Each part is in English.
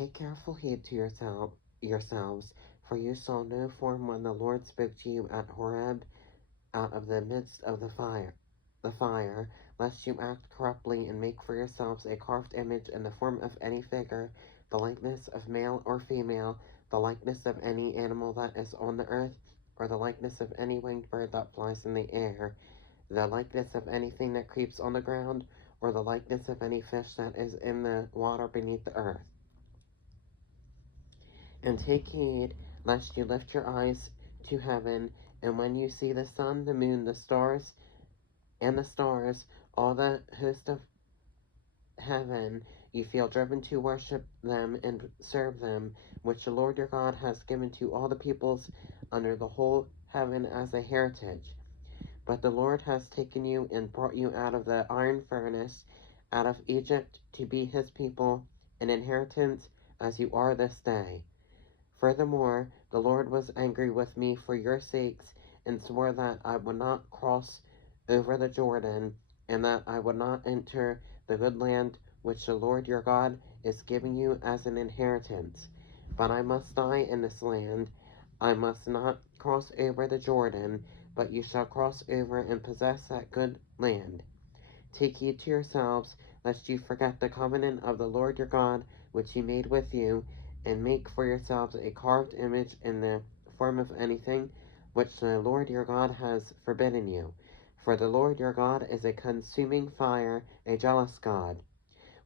Take careful heed to yourselves, for you saw no form when the Lord spoke to you at Horeb out of the midst of the fire, lest you act corruptly and make for yourselves a carved image in the form of any figure, the likeness of male or female, the likeness of any animal that is on the earth, or the likeness of any winged bird that flies in the air, the likeness of anything that creeps on the ground, or the likeness of any fish that is in the water beneath the earth. And take heed, lest you lift your eyes to heaven, and when you see the sun, the moon, the stars, all the host of heaven, you feel driven to worship them and serve them, which the Lord your God has given to all the peoples under the whole heaven as a heritage. But the Lord has taken you and brought you out of the iron furnace, out of Egypt, to be his people, an inheritance, as you are this day. Furthermore, the Lord was angry with me for your sakes, and swore that I would not cross over the Jordan, and that I would not enter the good land which the Lord your God is giving you as an inheritance. But I must die in this land. I must not cross over the Jordan, but you shall cross over and possess that good land. Take heed to yourselves, lest you forget the covenant of the Lord your God, which he made with you, and make for yourselves a carved image in the form of anything which the Lord your God has forbidden you. For the Lord your God is a consuming fire, a jealous God.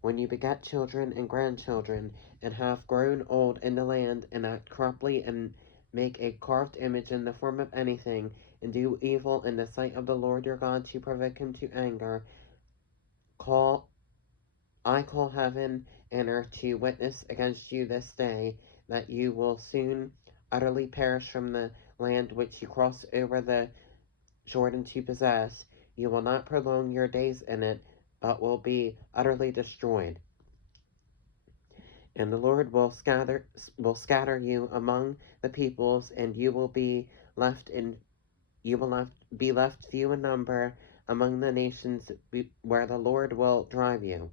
When you beget children and grandchildren, and have grown old in the land, and act corruptly, and make a carved image in the form of anything, and do evil in the sight of the Lord your God to provoke him to anger, I call heaven and earth to witness against you this day, that you will soon utterly perish from the land which you cross over the Jordan to possess. You will not prolong your days in it, but will be utterly destroyed. And the Lord will scatter you among the peoples, and you will be left few in number among the nations where the Lord will drive you.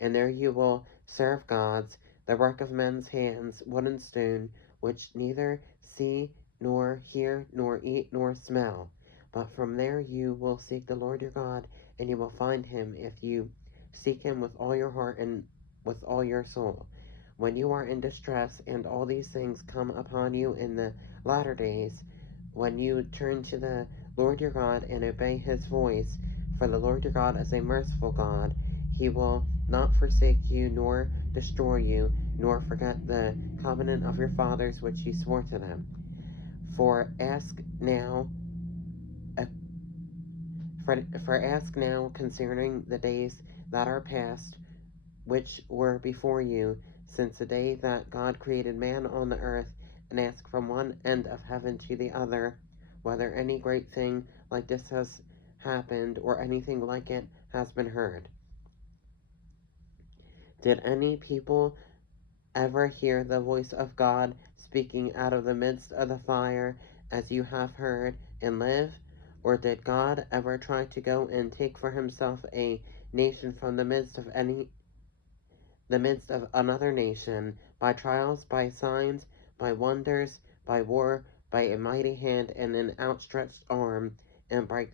And there you will serve gods, the work of men's hands, wood and stone, which neither see, nor hear, nor eat, nor smell. But from there you will seek the Lord your God, and you will find him if you seek him with all your heart and with all your soul. When you are in distress, and all these things come upon you in the latter days, when you turn to the Lord your God and obey his voice, for the Lord your God is a merciful God, he will not forsake you, nor destroy you, nor forget the covenant of your fathers which he swore to them. For ask now concerning the days that are past, which were before you, since the day that God created man on the earth, and ask from one end of heaven to the other, whether any great thing like this has happened, or anything like it has been heard. Did any people ever hear the voice of God speaking out of the midst of the fire, as you have heard, and live? Or did God ever try to go and take for himself a nation from the midst of another nation, by trials, by signs, by wonders, by war, by a mighty hand and an outstretched arm, and by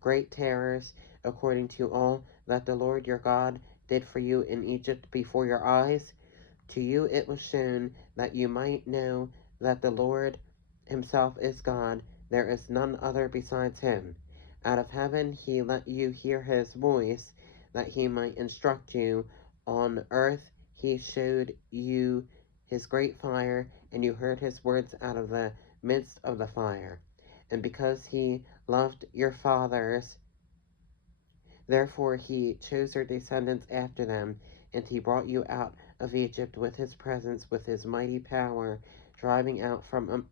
great terrors, according to all that the Lord your God did for you in Egypt before your eyes? To you it was shown, that you might know that the Lord himself is God, there is none other besides him. Out of heaven he let you hear his voice, that he might instruct you. On earth he showed you his great fire, and you heard his words out of the midst of the fire. And because he loved your fathers, therefore he chose your descendants after them, and he brought you out of Egypt with his presence, with his mighty power, driving out from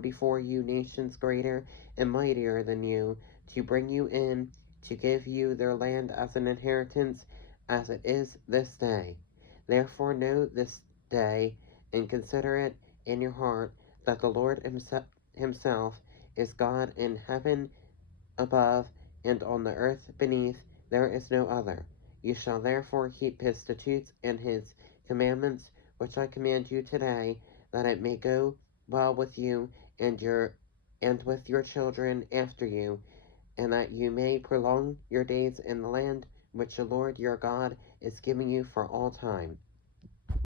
before you nations greater and mightier than you, to bring you in, to give you their land as an inheritance, as it is this day. Therefore know this day, and consider it in your heart, that the Lord himself is God in heaven above, and on the earth beneath. There is no other. You shall therefore keep his statutes and his commandments, which I command you today, that it may go well with you and with your children after you, and that you may prolong your days in the land which the Lord your God is giving you for all time.